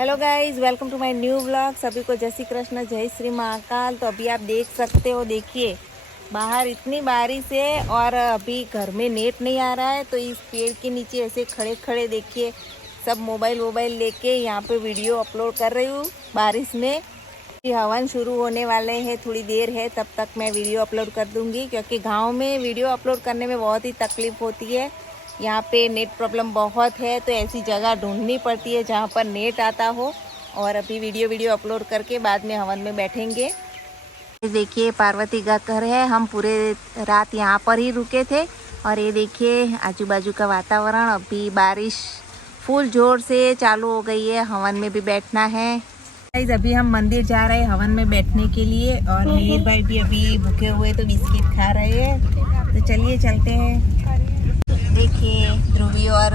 Hello guys, welcome to my new vlog. सभी को जय श्री कृष्ण, जय श्री महाकाल। तो अभी आप देख सकते हो, देखिए बाहर इतनी बारिश है और अभी घर में नेट नहीं आ रहा है। तो इस पेड़ के नीचे ऐसे खड़े खड़े देखिए सब मोबाइल लेके यहाँ पे वीडियो अपलोड कर रही हूँ बारिश में। हवन शुरू होने वाले हैं, थोड़ी देर है, तब तक मैं वीडियो अपलोड कर दूँगी, क्योंकि गाँव में वीडियो अपलोड करने में बहुत ही तकलीफ़ होती है। यहाँ पे नेट प्रॉब्लम बहुत है, तो ऐसी जगह ढूंढनी पड़ती है जहाँ पर नेट आता हो। और अभी वीडियो अपलोड करके बाद में हवन में बैठेंगे। देखिए पार्वती का घर है, हम पूरे रात यहाँ पर ही रुके थे। और ये देखिए आजू बाजू का वातावरण, अभी बारिश फुल जोर से चालू हो गई है, हवन में भी बैठना है। अभी हम मंदिर जा रहे हैं हवन में बैठने के लिए, और मीर भाई भी अभी भूखे हुए तो बिस्किट खा रहे हैं। तो चलिए चलते हैं। देखिए ध्रुवी और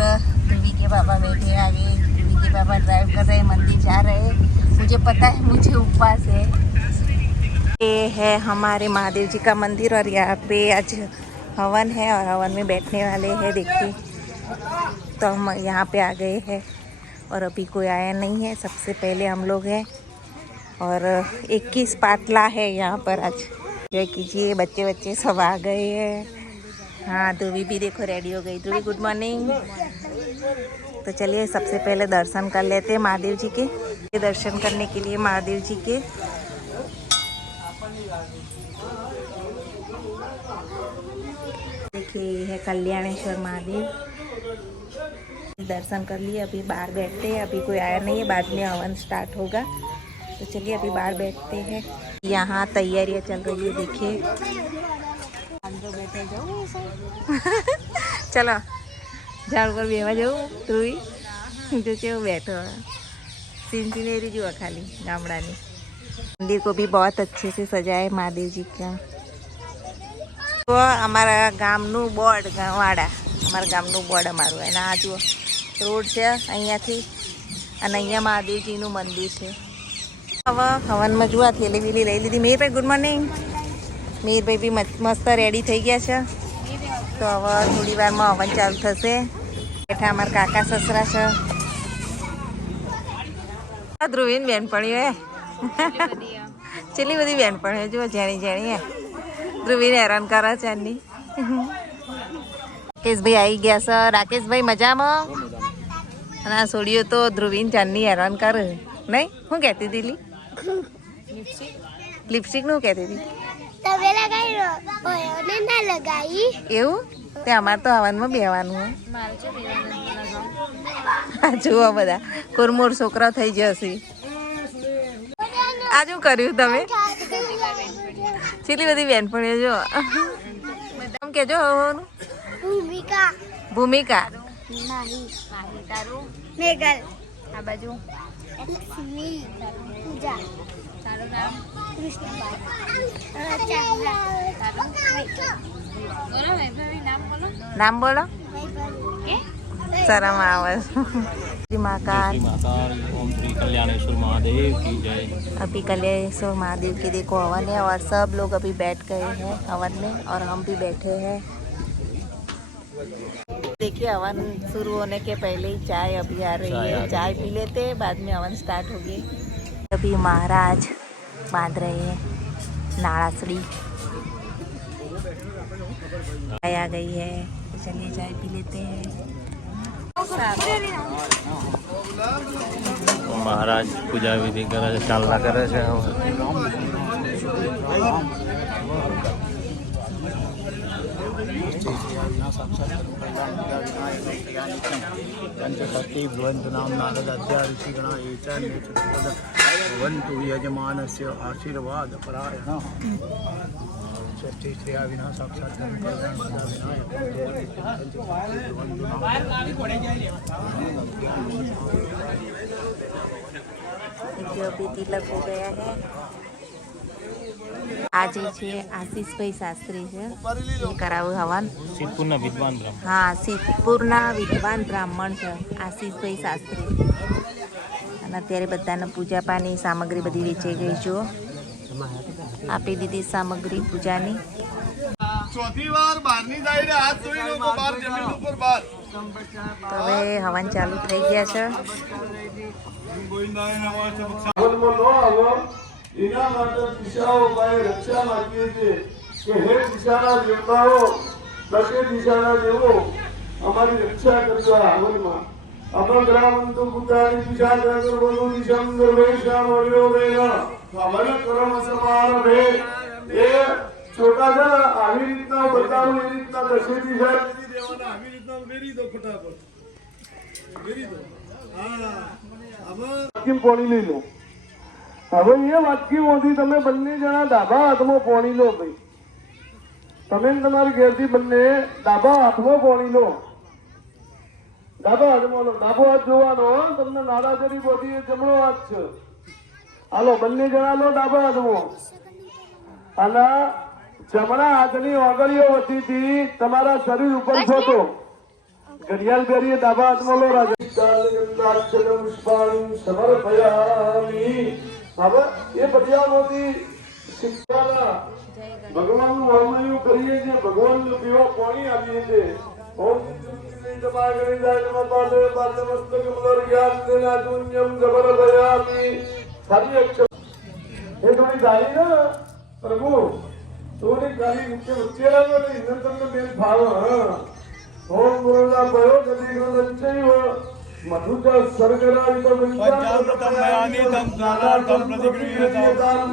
ध्रुवी के पापा बैठे आगे, ध्रुवी के पापा ड्राइव कर रहे हैं, मंदिर जा रहे हैं। मुझे पता है, मुझे उपवास है। ये है हमारे महादेव जी का मंदिर, और यहाँ पे आज हवन है और हवन में बैठने वाले हैं। देखिए तो हम यहाँ पे आ गए हैं और अभी कोई आया नहीं है, सबसे पहले हम लोग हैं। और 21 पाटला है यहाँ पर आज। जो कीजिए बच्चे सब आ गए हैं। हाँ, ध्रुवी भी देखो रेडी हो गई। ध्रुवी गुड मॉर्निंग। तो चलिए सबसे पहले दर्शन कर लेते हैं महादेव जी के। दर्शन करने के लिए महादेव जी के देखिए है कल्याणेश्वर महादेव। दर्शन कर लिए, अभी बाहर बैठते हैं। अभी कोई आया नहीं है, बाद में हवन स्टार्ट होगा। तो चलिए अभी बाहर बैठते हैं। यहाँ तैयारियाँ चल रही है, देखिए बैठे जाओ चलो झाड़ पर बेवा जाऊँ ध्रुवी जो છે बैठो सीनरी जो खाली गामडानी। मंदिर को भी बहुत अच्छे से सजाए महादेव जी का। तो અમારા ગામનું બોર્ડ વાડા, અમારા ગામનું બોર્ડ અમારું એના આ જુઓ રોડ છે અહીંયાથી, અને અહીંયા મહાદેવજીનું મંદિર છે। હવે હવનમાં જુઓ થેલી વેલી લઈ લીધી। મીરભાઈ ગુડ મોર્નિંગ। મીરભાઈ બી મસ્ત રેડી થઈ ગયા છે। તો હવે થોડી વારમાં હવન ચાલુ થશે। બેઠા અમારા કાકા સસરા છે। ધ્રુવીન બેનપણીઓ હે છેલ્લી બધી બેનપણીઓ જુઓ જેણી હે। ધ્રુવીને હેરાન કરે છે એની। રાકેશભાઈ આવી ગયા છે। રાકેશભાઈ મજામાં? અને આ છોડીઓ તો ધ્રુવીને ચાંદની હેરાન કરે નહીં। શું કહેતી હતી લી? લિપસ્ટિકનું કહેતી હતી એવું? તે અમારે તો હવનમાં બેવાનું હોય। જુઓ બધા કુરમુર છોકરા થઈ જશે। આ શું કર્યું તમે? છેલ્લી બધી બેનપણીઓ જો તમે કહેજો હોવાનું। ભૂમિકા મેઘલ આ બાજુ नाम बोलो शर्म आवे। महाकाल ओम श्री कल्याणेश्वर महादेव की जय। अभी कल्याणेश्वर महादेव की देखो हवन है, और सब लोग अभी बैठ गए हैं हवन में, और हम भी बैठे हैं। देखिए हवन शुरू होने के पहले ही चाय अभी आ रही है, चाय पी लेते हैं, बाद में हवन स्टार्ट होगी। अभी महाराज बांध रहे हैं नाड़ासड़ी, चाय आ गई है। तो चलिए चाय पी लेते हैं। महाराज पूजा विधि करे છે, ચાલના કરે છે। पंचशक्ति भवन्तु नाम नारद अद्या ऋषिगणा एच भवन्तु यजमानस्य आशीर्वाद परायण षष्ठी श्रेया विना साक्षात् अभी तिलक हो गया है। आज છે આશીષભાઈ શાસ્ત્રી છે, એ કરાવું હવન। સિદ્ધપુરના વિદ્વાન બ્રાહ્મણ। હા, સિદ્ધપુરના વિદ્વાન બ્રાહ્મણ છે આશીષભાઈ શાસ્ત્રી। અને અત્યારે બધાને પૂજા પાની સામગ્રી બધી વેચાઈ ગઈ। જો આપી દીધી સામગ્રી પૂજાની। ચોથી વાર બહારની સાઈડે હાથ ધોઈ લો, બહાર જમીન ઉપર બહાર। તો હવે હવન ચાલુ થઈ ગયા છે। જીવનમાં ન આવો એના માટે દિશાઓ પાસે રક્ષા માંગીએ છીએ કે હે દિશાના દેવતાઓ દશે દિશાના દેવો અમારી રક્ષા કરજો આ હવનમાં અમગ્રામંતુ પુત્રાની દિશા જગર બોલું દિશમ દર્વેશામ અવિરોધેન હવન કર્મ સમારભે એ છોટા છે ને આવી રીતના બતાવું એ રીતના દશે દિશા દેવાના આવી રીતના ઉમેરી દો ફટાફટ ઉમેરી દો હા હવે પાણી લઈ લો હવે એ વાટકીમાંથી તમે બંને જણા ડાબા હાથમાં પાણી લો ભાઈ તમે તમારી ઘેરથી બંને ડાબા હાથમાં પાણી લો ડાબા હાથમાં લો ડાબો હાથ જોવાનો તમને નારાજરી બધી જમણો હાથ છે હાલો બંને જણા લો ડાબા હાથમાં અને જમણા હાથની ઓગળીઓ વચ્ચેથી તમારા શરીર ઉપર છોટો ઘડિયાળ પહેરીએ ડાબા હાથમાં લો રાજા હવે એ બડિયામાંથી શીખવાના ભગવાનનું વર્ણન કરીએ છીએ ભગવાનનું પીવા પાણી આપીએ છીએ ઓમ તમારે જાય નમઃ પાદે પાદ મસ્તક મલર જ્ઞાન તેના શૂન્યમ જબર ભયામી ખાલી અક્ષર એ થોડી ગાડી ને પ્રભુ થોડી ગાડી નીચે વચ્ચે લાવો ને ઇન્દ્ર તમને બેન ભાવ ઓમ ગુરુના ભયો ગતિ ગ્રંથચૈવ મધુચા સર્ગરા વિત પંચામૃતમ મયાનીતમ સ્નાનાર્થમ પ્રતિગૃહ્યતામ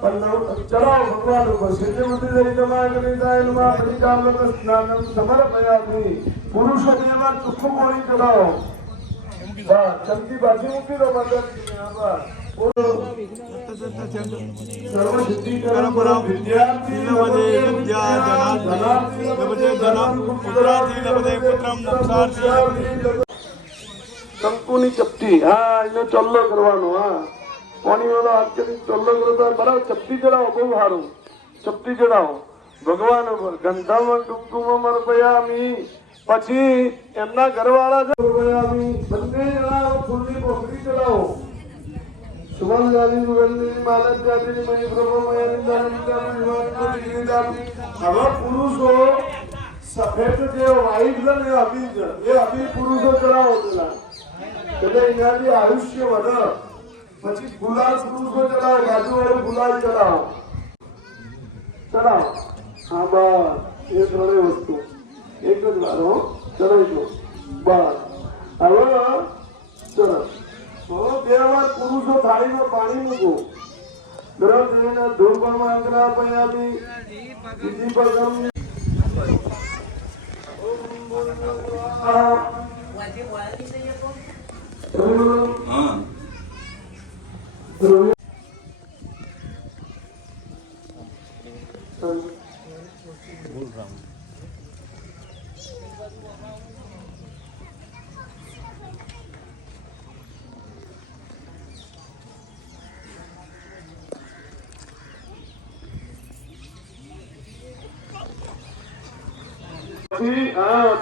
પન્નવ ચલાવ ભગવાન ઉપર સિદ્ધમુદ્રિ દૈતમાય ગણિતાય નમઃ પંચામૃત સ્નાનમ સમર્પયામિ પુરુષ દેવા ચોખ્ખું પાણી ચડાવો બસ ચમકી બાજી મૂકી દો માતા સર્વ સિદ્ધિકરમ પરમ વિદ્યાર્થી લભતે વિદ્યા ધનાર્થી લભતે ધનમ પુત્રાર્થી લભતે પુત્રમ મોક્ષાર્થી કંકુની ચપટી હા એનો ચલ્લો કરવાનો હા પાણી વાળો હાથ કરી ચલ્લો કરતો બરાબર ચપટી ચડાવો બહુ સારું ચપટી ચડાવો ભગવાન ઉપર ગંધમ કુમકુમ અર્પયામિ પછી એમના ઘરવાળા છે અર્પયામિ બંને જણા ફૂલની પોખરી ચડાવો સુમન જાની સુગંધની માનસ જાતિની મહી પ્રભુ હવે પુરુષો સફેદ જે વાઈટ છે ને અભિલ છે એ અભિલ પુરુષો ચડાવો પેલા એટલે એનાથી આયુષ્ય વધે પછી ગુલાલ પુરુષો ચડાવો બાજુ વાળું ગુલાલ ચડાવો ચડાવો હા બસ એ ત્રણેય વસ્તુ એક જ વાર હો ચડાવી બસ હવે સરસ હવે બે વાર પુરુષો થાળીમાં પાણી મૂકો ગ્રહ જઈને ધૂળમાં અગ્રા પયામી બીજી પગમ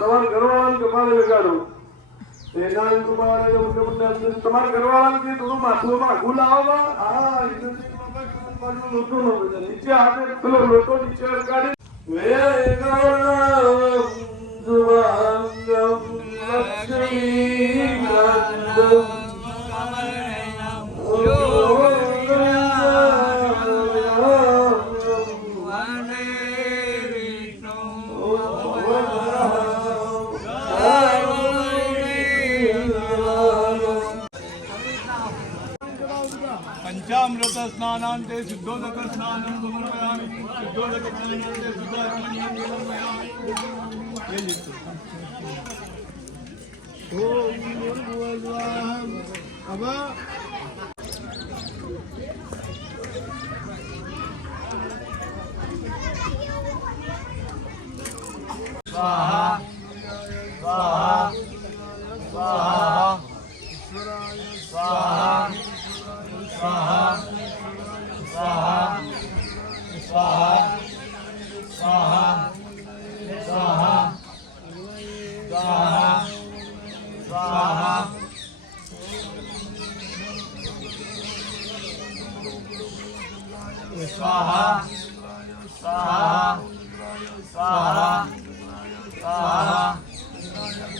તમારા ઘરવાળાને તમારે લગાડો તમારા ઘરવાળાને થોડું માથું આઘું લાવો નીચે હાથે પેલો લોટો નીચે લગાડી पंचामृत स्नानांते सिद्धोदक स्नानं समर्पयामि सिद्धोदक स्नानांते शुद्धात्मन्यं समर्पयामि ये लिखो ओम भूर्भुवस्वाहा अब स्वाहा स्वाहा स्वाहा स्वाहा स्वाहा स्वाहा स्वाहा स्वाहा स्वाहा स्वाहा स्वाहा स्वाहा स्वाहा स्वाहा स्वाहा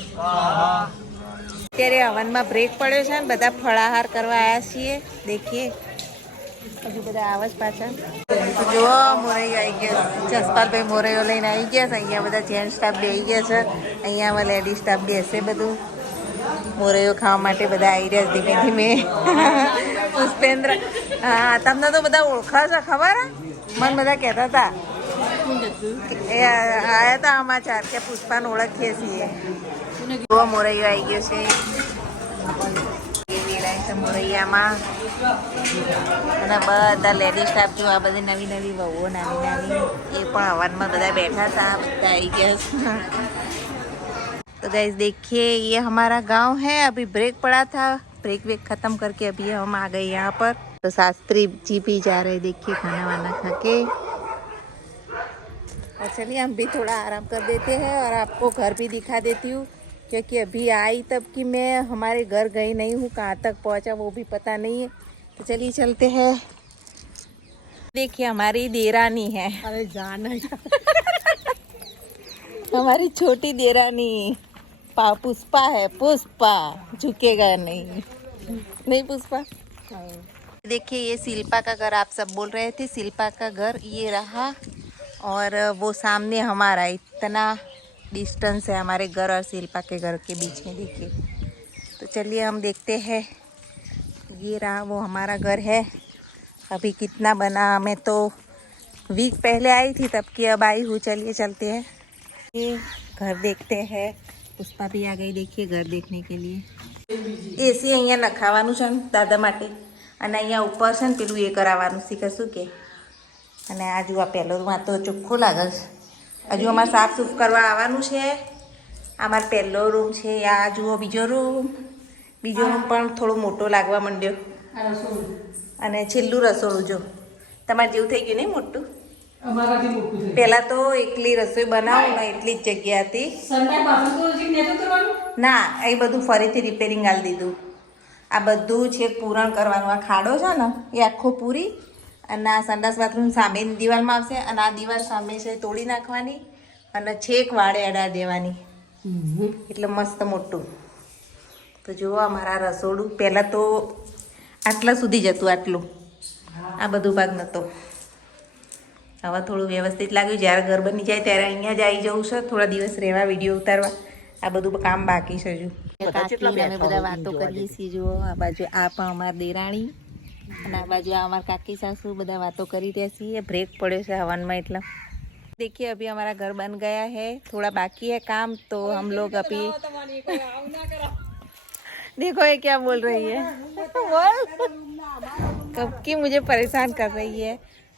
स्वाहा અત્યારે હવનમાં બ્રેક પડ્યો છે ને બધા ફળાહાર કરવા આવ્યા છીએ. દેખીએ હજુ બધા આવાજ પાછળ જુઓ મોરૈયો આવી ગયો. જસપાલભાઈ મોરૈયો લઈને આવી ગયા છે. અહીંયા બધા જેન્ટ સ્ટાફ બી આવી ગયા છે. અહીંયા લેડીઝ સ્ટાફ બી હશે. બધું મોરૈયો ખાવા માટે બધા આવી રહ્યા ધીમે ધીમે. પુષ્પેન્દ્ર હા તમને તો બધા ઓળખા છે ખબર હે? મને બધા કહેતા હતા એ આવ્યા હતા સમાચાર કે પુષ્પાને ઓળખીએ છીએ. જુઓ મોરૈયો આવી ગયો છે. વેરાય છે મોરૈયામાં અને બધા લેડીઝ સ્ટાફ જો આ બધી નવી નવી વહુઓ નાની નાની એ પણ હવનમાં બધા बैठा था. બધા આવી ગયા. तो गाइस देखिए ये हमारा गांव है. अभी ब्रेक पड़ा था. ब्रेक वेक खत्म करके अभी हम आ गए यहाँ पर. तो शास्त्री जी भी जा रहे. देखिए खाना वाना खा के और चलिए हम भी थोड़ा आराम कर देते हैं और आपको घर भी दिखा देती हूँ क्योंकि अभी आई तब कि मैं हमारे घर गई नहीं हूँ. कहाँ तक पहुँचा वो भी पता नहीं है. तो चलिए चलते हैं. देखिए हमारी देरानी है. अरे जाना हमारी छोटी देरानी पुष्पा है. पुष्पा झुकेगा नहीं. नहीं पुष्पा. देखिए ये शिल्पा का घर. आप सब बोल रहे थे शिल्पा का घर ये रहा और वो सामने हमारा इतना डिस्टेंस है हमारे घर और शिल्पा के घर के बीच में. देखिए तो चलिए हम देखते हैं. ये रहा वो हमारा घर है. अभी कितना बना. मैं तो वीक पहले आई थी तब की अब आई हूँ. चलिए चलते हैं. ये घर देखते हैं. पुष्पा भी आ गई देखिए घर देखने के लिए. એસી અહીંયા નખાવાનું છે ને દાદા માટે અને અહીંયા ઉપર છે ને પેલું એ કરાવવાનું છે કશું કે અને આ જો આ પહેલો રૂમ તો ચોખ્ખો લાગે છે. હજુ અમારે સાફ સૂફ કરવા આવવાનું છે. અમારો પહેલો રૂમ છે. આ જુઓ બીજો રૂમ પણ થોડો મોટો લાગવા માંડ્યો અને છેલ્લું રસોડું જો તમારે જેવું થઈ ગયું નહીં મોટું. પહેલા તો એકલી રસોઈ બનાવું ને એટલી જ જગ્યા હતી. ના એ બધું ફરીથી રિપેરિંગ આલી દીધું. આ બધું છે પૂરણ કરવાનું. આ ખાડો છે ને એ આખો પૂરી અને આ સંડાસ બાથરૂમ સામેની દિવાલમાં આવશે અને આ દિવાલ સામે છે તોડી નાખવાની અને છેક વાડે અડા દેવાની એટલે મસ્ત મોટું. તો જુઓ અમારા રસોડું પહેલાં તો આટલા સુધી જતું આટલું. આ બધું ભાગ નહોતો. હવે થોડું વ્યવસ્થિત લાગ્યું. જ્યારે ઘર બની જાય ત્યારે અહીંયા જ આવી જવું છે થોડા દિવસ રહેવા વિડીયો ઉતારવા. આ બધું કામ બાકી છે હજુ. અમે બધા વાતો કરીએ છીએ. જુઓ આ બાજુ આ પણ અમારી દેરાણી અને આ બાજુ આ અમારા કાકી સાસુ બધા वातो કરી રહ્યા છીએ. બ્રેક પડ્યો છે હવનમાં એટલે. देखिए अभी हमारा घर बन गया है. थोड़ा बाकी है काम तो हम लोग अभी देखो ये क्या बोल रही है. बोल कब की मुझे परेशान कर रही है.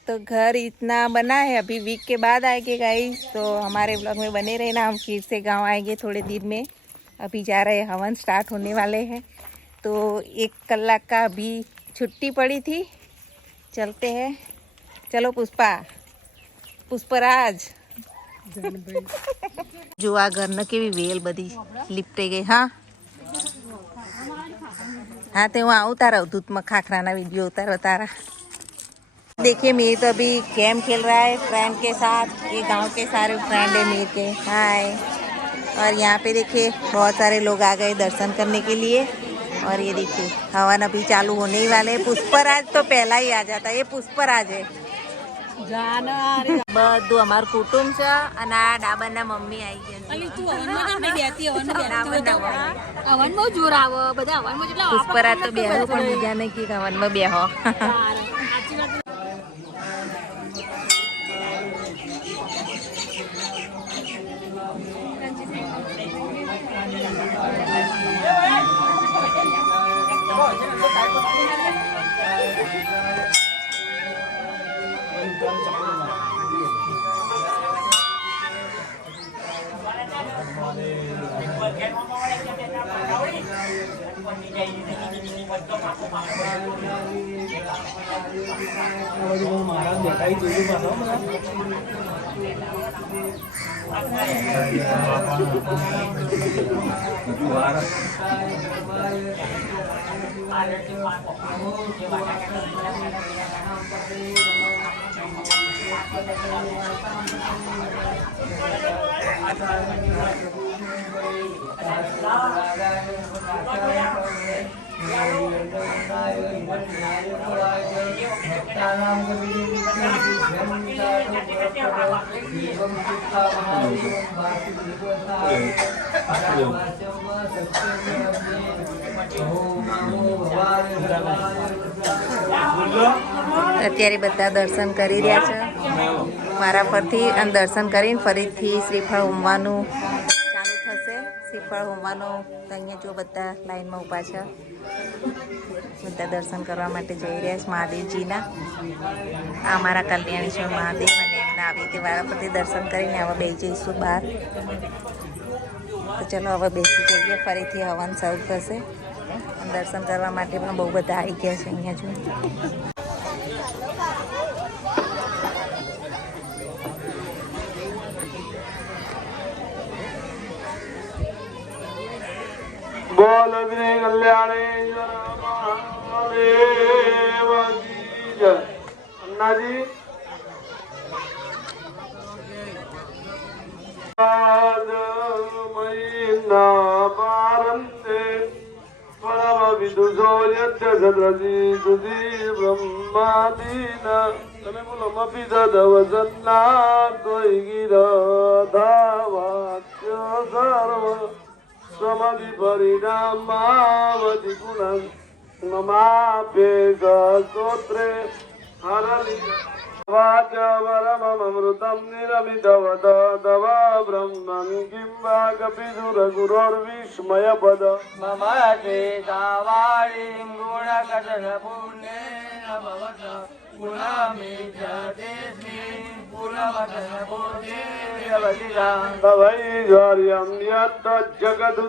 तो घर इतना बना है. अभी वीक के बाद आएंगे गाइस. तो हमारे ब्लॉग में बने रहना. हम फिर से गांव आएंगे थोड़े दिन में. अभी जा रहे हैं. हवन स्टार्ट होने वाले हैं तो 1 कलाक का अभी छुट्टी पड़ी थी. चलते हैं. चलो पुष्पा पुष्पराज जो आ घर न केवी वेल बधी लिपटे गई. हाँ हाँ तो वहाँ उतारा दूध में खाखरा ना वीडियो उतारो तारा. देखिए मीर तो अभी गेम खेल रहा है फ्रेंड के साथ. ये गांव के सारे फ्रेंड है मीर के. हाय. और यहाँ पे देखिए बहुत सारे लोग आ गए दर्शन करने के लिए. और ये देखिए हवन अभी चालू होने ही वाले. पुष्पराज तो पहला ही आ जाता. ये पुष्पराज है. બધું અમારું કુટુંબ છે અને આ ડાબરના મમ્મી આવી ગયા. પુષ્પરાજ તો બેહો પણ બીજા ને કે હવનમાં બેહો. અત્યારે બધા દર્શન કરી રહ્યા છે મારા પરથી, અને દર્શન કરીને ફરીથી શ્રીફળ હોમવાનું ચાલુ થશે. શ્રીફળ હોમવાનું તો અહીંયા જો બધા લાઈનમાં ઊભા છે, બધા દર્શન કરવા માટે જઈ રહ્યા છે મહાદેવજીના. આ અમારા કલ્યાણેશ્વર મહાદેવ અને એમના આવી રીતે વારા પરથી દર્શન કરીને હવે બેસી જઈશું બહાર. તો ચલો હવે બેસી જઈએ, ફરીથી હવન શરૂ થશે. દર્શન કરવા માટે પણ બહુ બધા આવી ગયા છે અહીંયા જો. बोल श्री कल्याणेश्वर महादेव की जय. अन्ना जी महीना पारंते परम विदुषो यद्य सद्रजी तुझी ब्रह्मादीन. તમે બોલો મપી દવસન્ના તોય ગિરધાવાચ્ય સર્વ समाधि परिणामावधि गुणं ममापे स्तोत्रे हरलि वाच वरममृतं निरमितवद तव ब्रह्मं किं वा कपिसुरगुरोर्विस्मयपद ममते दावाणीं गुणकथन पुण्येन भवत गुणमिच्छतेऽस्मिन् गुणवचन बुद्धिर्यवतिरा तवैश्वर्यं यत्तज्जगदु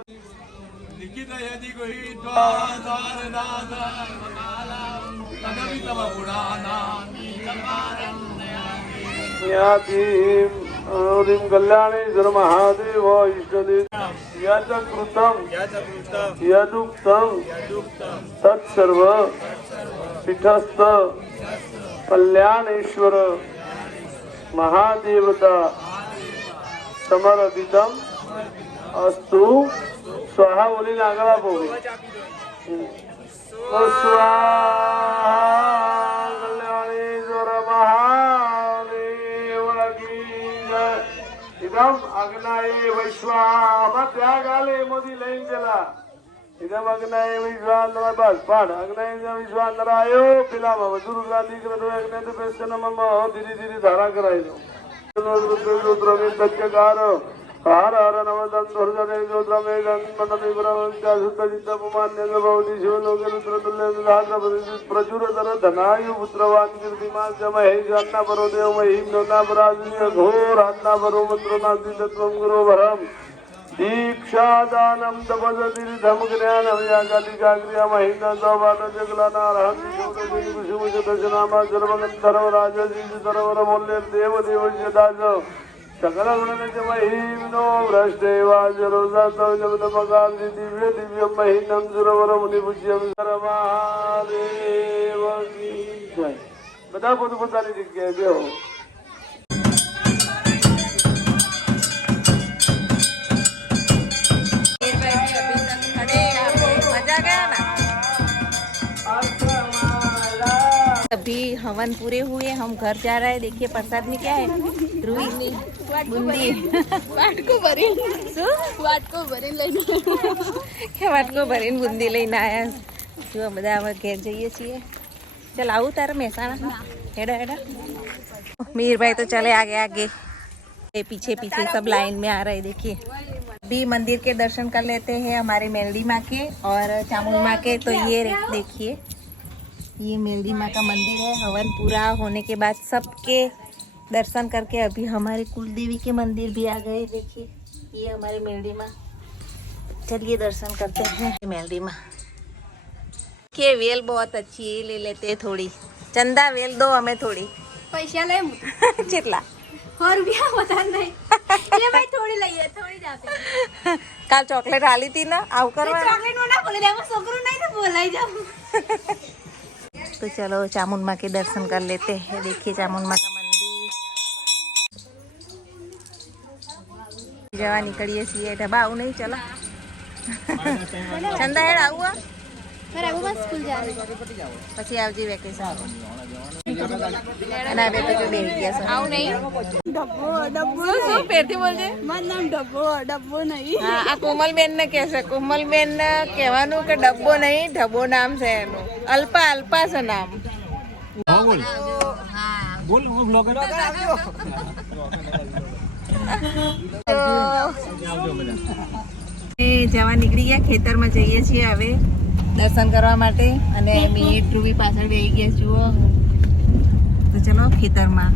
लिखित यदि गृहीत्वा तदपि तव ज्ञातिं हरिं कल्याणेश्वर महादेव इष्टदेव यत् कृतं यदुक्तं तत्सर्व पीठस्थ कल्याणेश्वर महादेवता समर्पितम अस्तु. स्वाहा बोली नागला पोगी स्वाहा कल्याणेश्वर महादेव की जय. इदम अग्नाय वैश्वाम त्यागाले मोदी लईन चला. इदम अग्नाय विश्वान बस पाठ अग्नाय विश्वान नरायो पिला दुर्गा दीकृत अग्नय पेशन मम धीरे धीरे धारा करायलो. रुद्रमे तच्चकार हर हर नवदं दुर्जने रुद्रमे गन्मनमि ब्रह्मचा सुतजितपमान्य भवति शिवलोके रुद्रतुल्य विधात्र प्रचुरतर धनायु पुत्रवान कीर्तिमान च महेश अन्ना परो देव महिम नोना पराजनीय घोर अन्ना परो मंत्रनाथि तत्वं गुरो भरम दीक्षादानं तपसतीर्थं ज्ञानं यागालिका क्रिया महिन्द सौभान जगलानारहं विशुद्धि कुसुमज दशनामा सर्वगन्धर्व राजसी सरवर मूल्य देव देवस्य दास सकल गुणनिज महिम नो भ्रष्टेवाजरो सातव जगदपकार दिव्य दिव्य महिनं सुरवर मुनि पूज्यं महादेव की जय. બધા પોતપોતાની જગ્યાએ બેહો. अभी हवन पूरे हुए, हम घर जा रहे हैं. देखिए प्रसाद में क्या है, रूई बूंदी वाटको ભરીને બુંદી લઈને આવ્યા. જો બધા હવે ઘેર જઈએ છીએ. चल आऊ तारा मेहसाणा हेडा हेडा. मीर भाई तो चले आगे आगे, पीछे पीछे सब लाइन में आ रहे. देखिए भी मंदिर के दर्शन कर लेते हैं हमारे मेलडी माँ के और चामुंड माँ के. तो ये देखिए ये मेलडी माँ का मंदिर है. हवन पूरा होने के बाद सबके दर्शन करके अभी हमारे कुलदेवी के मंदिर भी आ गए. देखिए ये हमारी मेलडी माँ. चलिए दर्शन करते हैं. मेलडी माँ के वेल बहुत अच्छी है, ले लेते हैं थोड़ी. चंदा वेल दो हमें थोड़ी. पैसा ले चितला 100 रुपया बता नहीं ये भाई थोड़ी लइए थोड़ी जाते काल चॉकलेट आली थी ना आउ करवा. चॉकलेट नो ना बोले जाओ सोकरू नहीं तो बोलाई जाओ. तो चलो चामुंड माँ के दर्शन कर लेते हैं. देखिए चामुंड माँ का मंदिर. જવા નીકળીએ છીએ ઢબા આવું નહીં ચલો ચંદા હેડ આવું આ? મારે આવું બસ સ્કૂલ જવાનું પછી આવજે વેકેશન અને હવે તો બેસી ગયા છે આવું નહીં શું પહેરતી બોલજે મારું નામ ડબ્બો નહીં હા આ કોમલબેન ને કહેશે કોમલબેન ને કહેવાનું કે ડબ્બો નહીં ઢબો નામ છે એનું અલ્પા અલ્પા છે નામ બોલ હું બ્લોગર જવા નીકળી ગયા ખેતરમાં જઈએ છીએ હવે દર્શન કરવા માટે અને મેં ધ્રુવી પાછળ બેસી ગયા જુઓ તો ચલો ખેતરમાં